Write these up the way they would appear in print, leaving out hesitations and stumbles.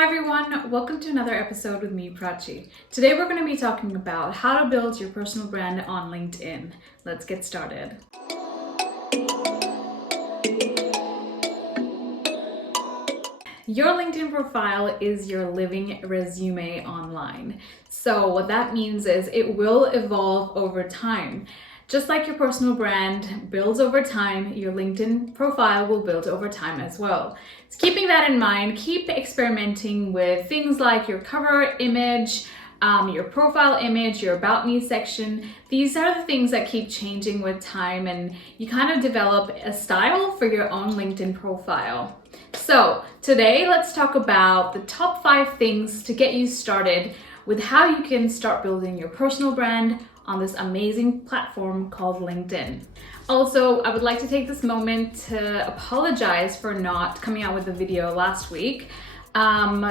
Hi everyone, welcome to another episode with me, Prachi. Today we're going to be talking about how to build your personal brand on LinkedIn. Let's get started. Your LinkedIn profile is your living resume online. So what that means is it will evolve over time. Just like your personal brand builds over time, your LinkedIn profile will build over time as well. So keeping that in mind, keep experimenting with things like your cover image, your profile image, your about me section. These are the things that keep changing with time, and you kind of develop a style for your own LinkedIn profile. So today let's talk about the top 5 things to get you started with how you can start building your personal brand on this amazing platform called LinkedIn. Also, I would like to take this moment to apologize for not coming out with a video last week.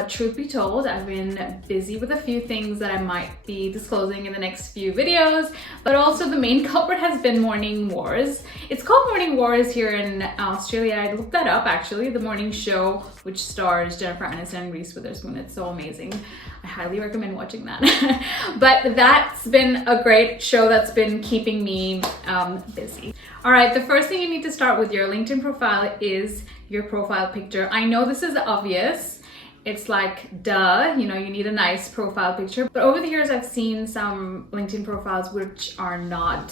Truth be told, I've been busy with a few things that I might be disclosing in the next few videos, but also the main culprit has been Morning Wars. It's called Morning Wars here in Australia. I looked that up actually, the morning show which stars Jennifer Aniston and Reese Witherspoon. It's so amazing. I highly recommend watching that. But that's been a great show that's been keeping me busy. All right, the first thing you need to start with your LinkedIn profile is your profile picture. I know this is obvious. It's like, duh, you need a nice profile picture. But over the years, I've seen some LinkedIn profiles which are not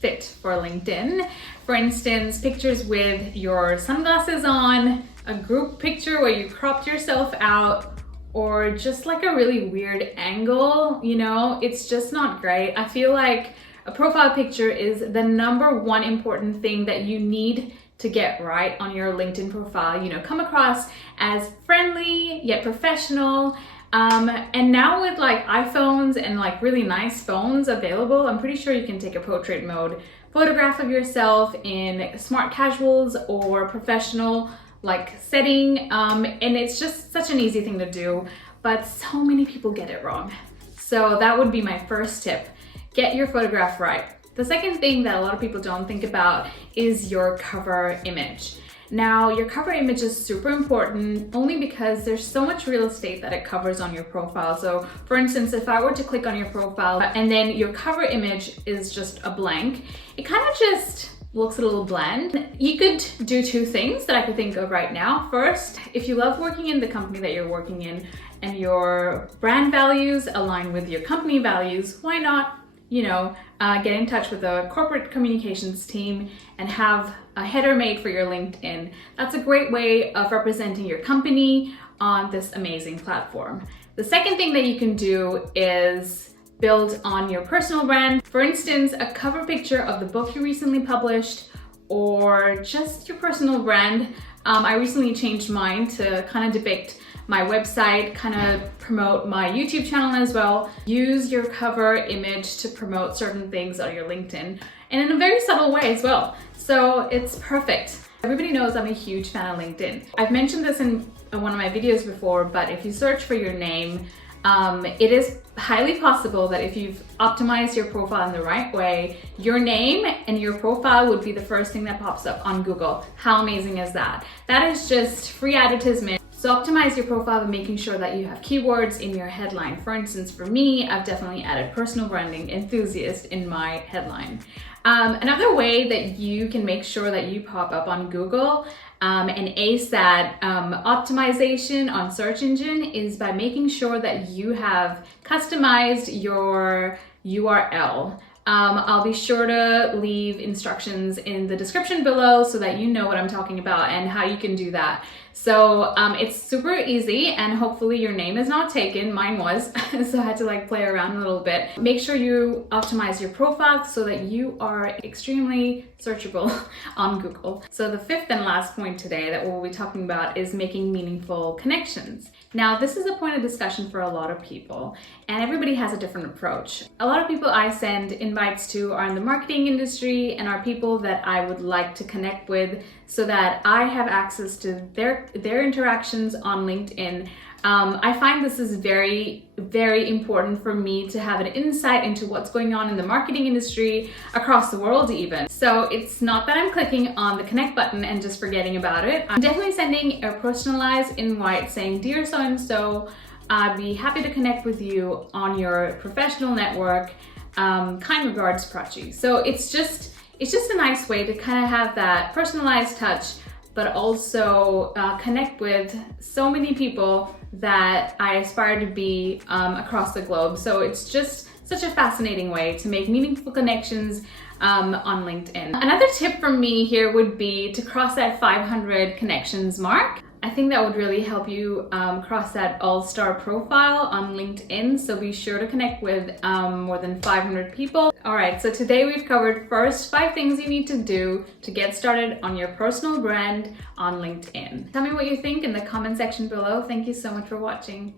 fit for LinkedIn. For instance, pictures with your sunglasses on, a group picture where you cropped yourself out, or just like a really weird angle, it's just not great. I feel like a profile picture is the number one important thing that you need to get right on your LinkedIn profile. Come across as friendly yet professional. And now with like iPhones and like really nice phones available, I'm pretty sure you can take a portrait mode photograph of yourself in smart casuals or professional like setting. And it's just such an easy thing to do, but so many people get it wrong. So that would be my first tip. Get your photograph right. The second thing that a lot of people don't think about is your cover image. Now, your cover image is super important only because there's so much real estate that it covers on your profile. So for instance, if I were to click on your profile and then your cover image is just a blank, it kind of just looks a little bland. You could do 2 things that I could think of right now. First, if you love working in the company that you're working in and your brand values align with your company values, why not get in touch with a corporate communications team and have a header made for your LinkedIn. That's a great way of representing your company on this amazing platform. The second thing that you can do is build on your personal brand. For instance, a cover picture of the book you recently published, or just your personal brand. I recently changed mine to kind of depict my website, kind of promote my YouTube channel as well. Use your cover image to promote certain things on your LinkedIn, and in a very subtle way as well. So it's perfect. Everybody knows I'm a huge fan of LinkedIn. I've mentioned this in one of my videos before, but if you search for your name, it is highly possible that if you've optimized your profile in the right way, your name and your profile would be the first thing that pops up on Google. How amazing is that? That is just free advertisement. So optimize your profile by making sure that you have keywords in your headline. For instance, for me, I've definitely added personal branding enthusiast in my headline. Another way that you can make sure that you pop up on Google and ace that optimization on search engine is by making sure that you have customized your URL. I'll be sure to leave instructions in the description below so that you know what I'm talking about and how you can do that. So it's super easy, and hopefully your name is not taken. Mine was, so I had to like play around a little bit. Make sure you optimize your profile so that you are extremely searchable on Google. So the 5th and last point today that we'll be talking about is making meaningful connections. Now, this is a point of discussion for a lot of people, and everybody has a different approach. A lot of people I send invites to are in the marketing industry and are people that I would like to connect with so that I have access to their interactions on LinkedIn I find this is very, very important for me to have an insight into what's going on in the marketing industry across the world even. So it's not that I'm clicking on the connect button and just forgetting about it. I'm definitely sending a personalized invite saying, "Dear so-and-so, I'd be happy to connect with you on your professional network. Kind regards, Prachi." So it's just a nice way to kind of have that personalized touch, but also connect with so many people that I aspire to be across the globe. So it's just such a fascinating way to make meaningful connections on LinkedIn. Another tip from me here would be to cross that 500 connections mark. I think that would really help you cross that all-star profile on LinkedIn. So be sure to connect with more than 500 people. All right, so today we've covered first 5 things you need to do to get started on your personal brand on LinkedIn. Tell me what you think in the comment section below. Thank you so much for watching.